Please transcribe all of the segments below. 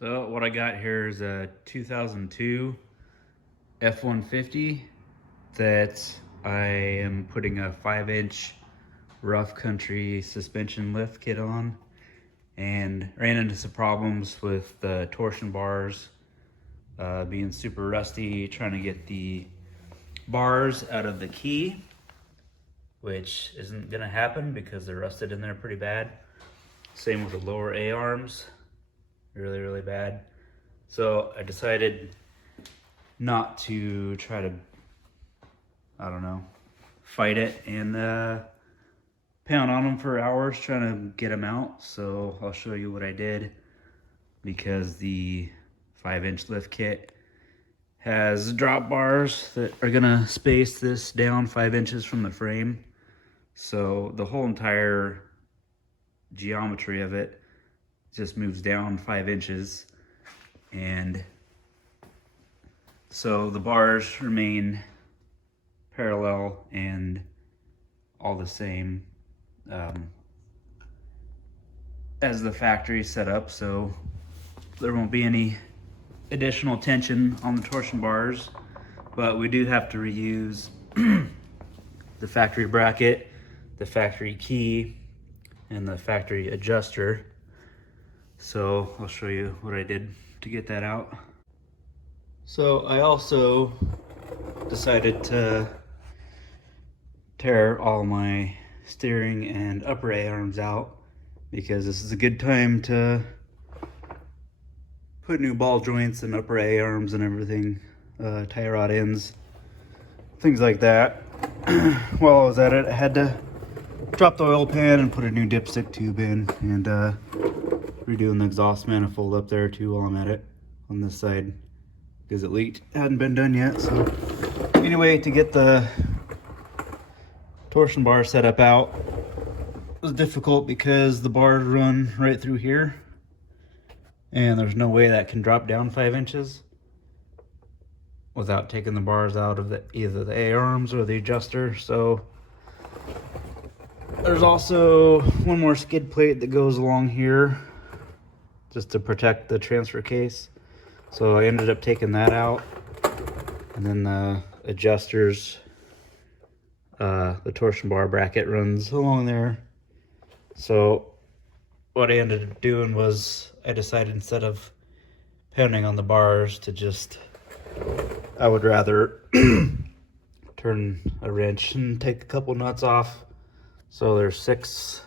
So what I got here is a 2002 f-150 that I am putting a 5-inch rough country suspension lift kit on, and ran into some problems with the torsion bars being super rusty, trying to get the bars out of the key, which isn't gonna happen because they're rusted in there pretty bad. Same with the lower A-arms, really bad. So I decided not to try to, I don't know, fight it and pound on them for hours trying to get them out. So I'll show you what I did, because the 5-inch lift kit has drop bars that are gonna space this down 5 inches from the frame. So the whole entire geometry of it just moves down 5 inches, and so the bars remain parallel and all the same as the factory setup, so there won't be any additional tension on the torsion bars. But we do have to reuse the factory bracket, the factory key, and the factory adjuster. So I'll show you what I did to get that out. So I also decided to tear all my steering and upper A-arms out, because this is a good time to put new ball joints and upper A-arms and everything, tie rod ends, things like that. While I was at it, I had to drop the oil pan and put a new dipstick tube in, and redoing the exhaust manifold up there too while I'm at it on this side, because it leaked. It hadn't been done yet. So anyway, to get the torsion bar setup out was difficult because the bars run right through here, and there's no way that can drop down 5 inches without taking the bars out of either the A-arms or the adjuster. So there's also one more skid plate that goes along here just to protect the transfer case. So I ended up taking that out, and then the adjusters, the torsion bar bracket runs along there. So what I ended up doing was I decided, instead of pounding on the bars, to just, I would rather turn a wrench and take a couple nuts off. So there's 6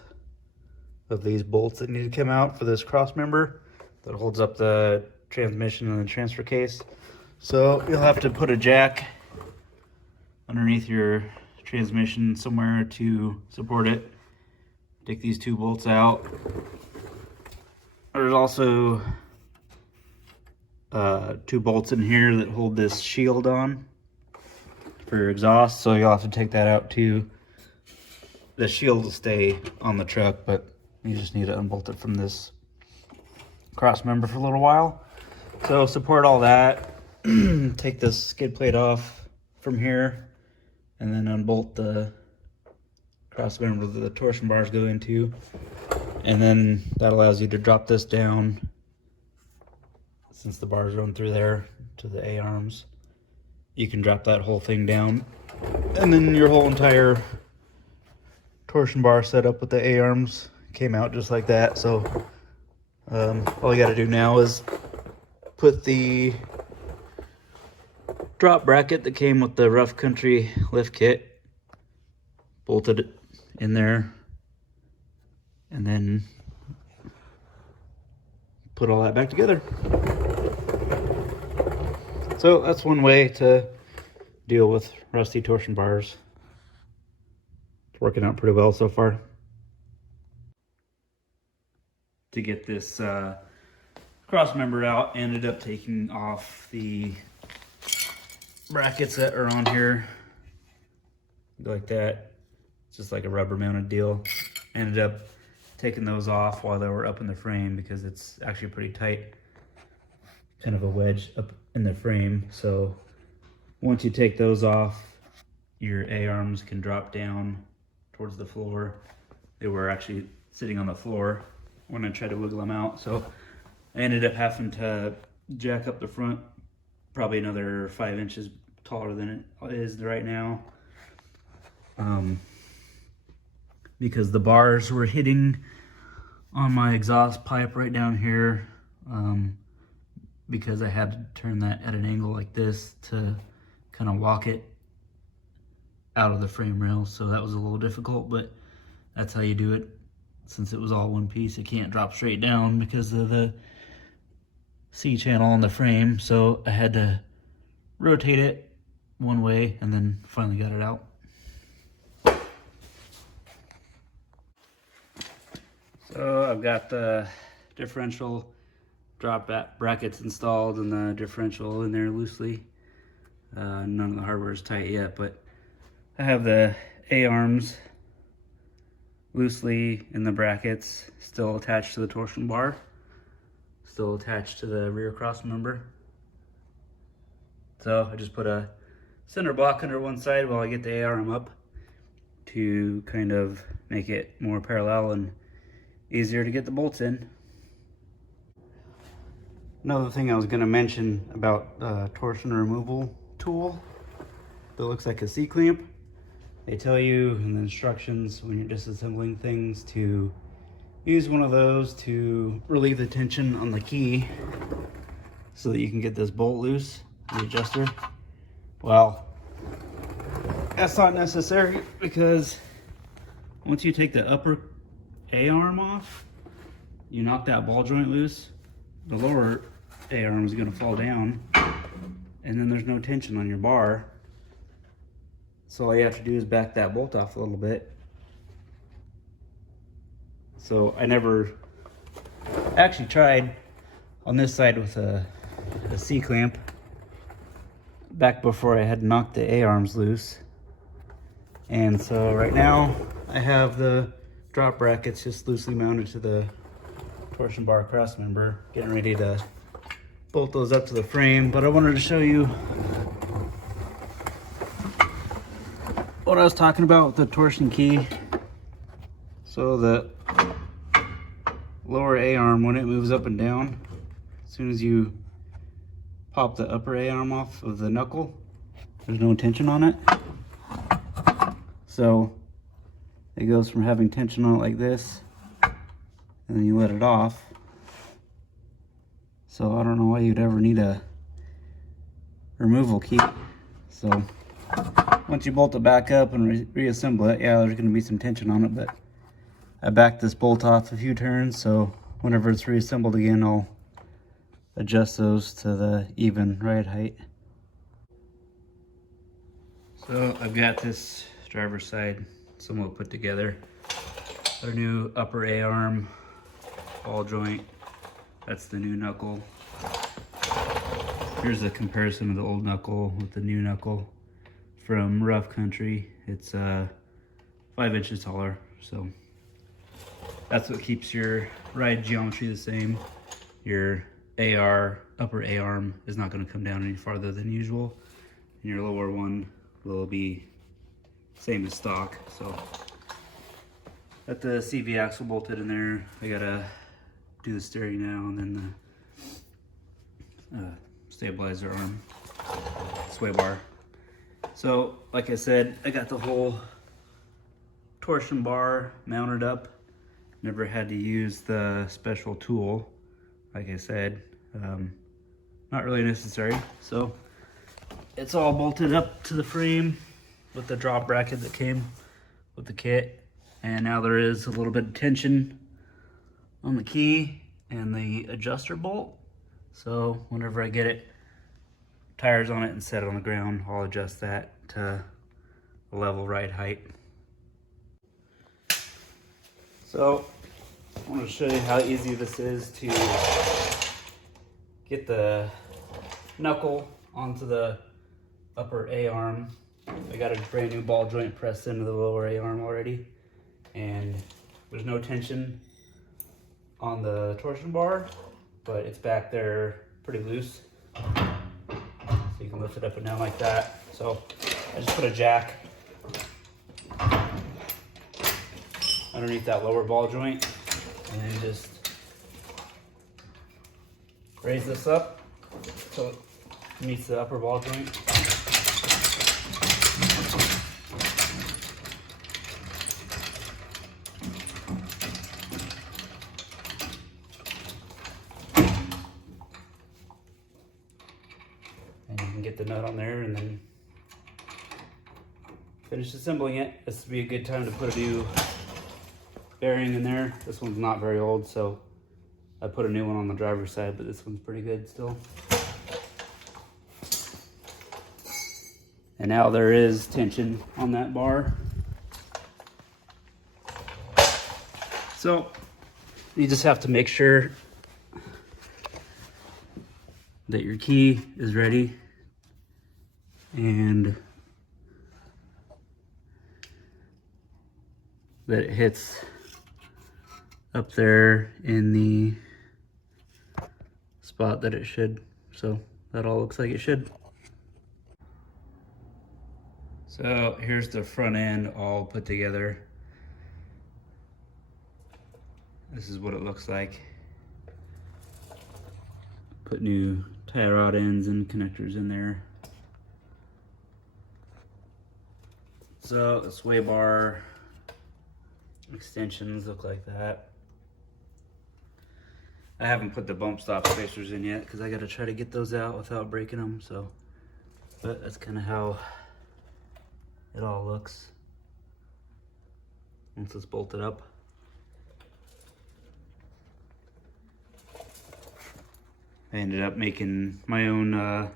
of these bolts that need to come out for this cross member that holds up the transmission and the transfer case. So you'll have to put a jack underneath your transmission somewhere to support it. Take these 2 bolts out. There's also 2 bolts in here that hold this shield on for your exhaust, so you'll have to take that out too. The shield will stay on the truck, but you just need to unbolt it from this cross member for a little while. So support all that, take this skid plate off from here, and then unbolt the cross member that the torsion bars go into. And then that allows you to drop this down, since the bars run through there to the A-arms. You can drop that whole thing down, and then your whole entire torsion bar setup with the A-arms came out just like that. So all you got to do now is put the drop bracket that came with the rough country lift kit, bolted it in there, and then put all that back together. So that's one way to deal with rusty torsion bars. It's working out pretty well so far. To get this cross member out, ended up taking off the brackets that are on here, like that. It's just like a rubber mounted deal. Ended up taking those off while they were up in the frame, because it's actually pretty tight, kind of a wedge up in the frame. So once you take those off, your A-arms can drop down towards the floor. They were actually sitting on the floar when I tried to wiggle them out. So I ended up having to jack up the front probably another 5 inches taller than it is right now, because the bars were hitting on my exhaust pipe right down here, because I had to turn that at an angle like this to kind of walk it out of the frame rail. So that was a little difficult, but that's how you do it. Since it was all one piece, it can't drop straight down because of the C-channel on the frame. So I had to rotate it one way and then finally got it out. So I've got the differential drop brackets installed and the differential in there loosely. None of the hardware is tight yet, but I have the A-arms loosely in the brackets, still attached to the torsion bar, still attached to the rear cross member. So I just put a center block under one side while I get the A-arm up to kind of make it more parallel and easier to get the bolts in. Another thing I was going to mention about the torsion removal tool that looks like a C-clamp. They tell you in the instructions when you're disassembling things to use one of those to relieve the tension on the key so that you can get this bolt loose, the adjuster. Well, that's not necessary, because once you take the upper A-arm off, you knock that ball joint loose, the lower A-arm is going to fall down, and then there's no tension on your bar. So all you have to do is back that bolt off a little bit. So I never actually tried on this side with a C-clamp back before I had knocked the A-arms loose. And so right now I have the drop brackets just loosely mounted to the torsion bar cross member, getting ready to bolt those up to the frame. But I wanted to show you what I was talking about with the torsion key. So the lower A-arm, when it moves up and down, as soon as you pop the upper A-arm off of the knuckle, there's no tension on it. So it goes from having tension on it like this, and then you let it off. So I don't know why you'd ever need a removal key. So once you bolt it back up and reassemble it, yeah, there's going to be some tension on it, but I backed this bolt off a few turns, so whenever it's reassembled again, I'll adjust those to the even right height. So I've got this driver's side somewhat put together. Our new upper A-arm ball joint, that's the new knuckle. Here's a comparison of the old knuckle with the new knuckle from Rough Country. It's 5 inches taller, so that's what keeps your ride geometry the same. Your upper A-arm is not going to come down any farther than usual, and your lower one will be same as stock. So got the CV axle bolted in there. I gotta do the steering now, and then the stabilizer arm, sway bar. So like I said, I got the whole torsion bar mounted up. Never had to use the special tool. Like I said, not really necessary. So it's all bolted up to the frame with the drop bracket that came with the kit. And now there is a little bit of tension on the key and the adjuster bolt. So whenever I get it, tires on it and set it on the ground, I'll adjust that to a level right height. So I want to show you how easy this is to get the knuckle onto the upper A-arm. I got a brand new ball joint pressed into the lower A-arm already, and there's no tension on the torsion bar, but it's back there pretty loose. So you can lift it up and down like that. So I just put a jack underneath that lower ball joint, and then just raise this up so it meets the upper ball joint. And you can get the nut on there and then finish assembling it. This would be a good time to put a new bearing in there. This one's not very old, so I put a new one on the driver's side, but this one's pretty good still. And now there is tension on that bar. So you just have to make sure that your key is ready and that it hits up there in the spot that it should. So that all looks like it should. So here's the front end all put together. This is what it looks like. Put new tie rod ends and connectors in there. So the sway bar extensions look like that. I haven't put the bump stop spacers in yet because I got to try to get those out without breaking them. So, but that's kind of how it all looks once it's bolted up. I ended up making my own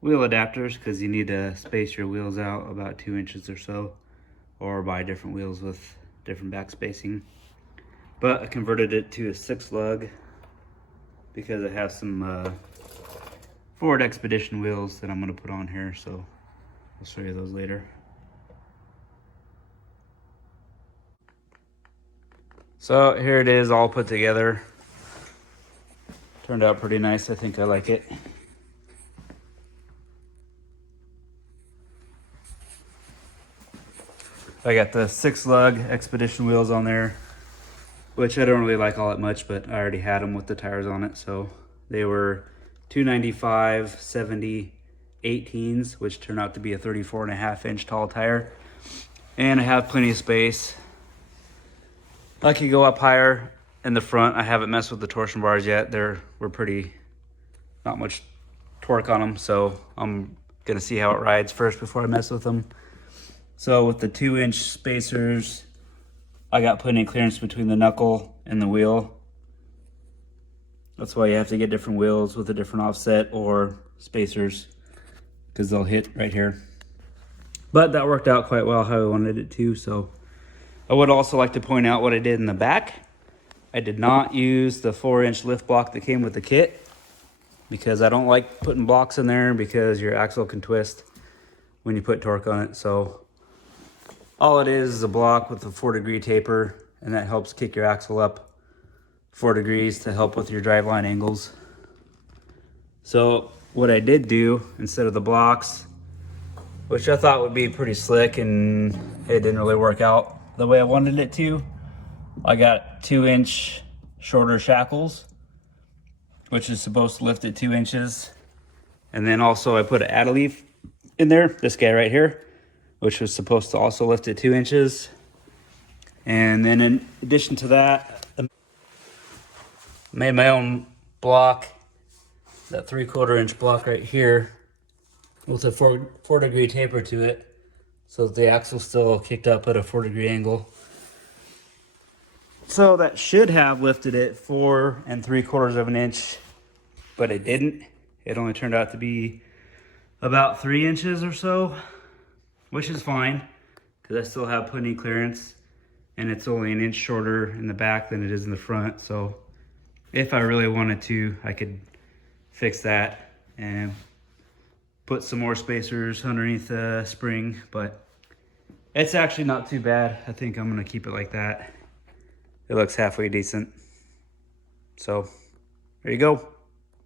wheel adapters because you need to space your wheels out about 2 inches or so, or buy different wheels with different back spacing. But I converted it to a 6-lug because I have some Ford Expedition wheels that I'm going to put on here, so I'll show you those later. So here it is all put together. Turned out pretty nice. I think I like it. I got the 6-lug Expedition wheels on there, which I don't really like all that much, but I already had them with the tires on it. So they were 295 70 18s, which turned out to be a 34.5-inch tall tire. And I have plenty of space. I could go up higher in the front. I haven't messed with the torsion bars yet. We're pretty, not much torque on them, so I'm gonna see how it rides first before I mess with them. So with the 2-inch spacers, I got plenty of clearance between the knuckle and the wheel. That's why you have to get different wheels with a different offset or spacers, because they'll hit right here. But that worked out quite well how I wanted it to. So I would also like to point out what I did in the back. I did not use the 4-inch lift block that came with the kit because I don't like putting blocks in there because your axle can twist when you put torque on it. So all it is a block with a 4-degree taper, and that helps kick your axle up 4 degrees to help with your driveline angles. So what I did do instead of the blocks, which I thought would be pretty slick and it didn't really work out the way I wanted it to, I got 2-inch shorter shackles, which is supposed to lift it 2 inches. And then also I put an add leaf in there, this guy right here, which was supposed to also lift it 2 inches. And then in addition to that, I made my own block, that 3/4 inch block right here with a 4-degree taper to it, so that the axle's still kicked up at a 4-degree angle. So that should have lifted it 4 3/4 inches, but it didn't. It only turned out to be about 3 inches or so, which is fine because I still have plenty of clearance, and it's only 1 inch shorter in the back than it is in the front. So if I really wanted to, I could fix that and put some more spacers underneath the spring, but it's actually not too bad. I think I'm gonna keep it like that. It looks halfway decent. So there you go.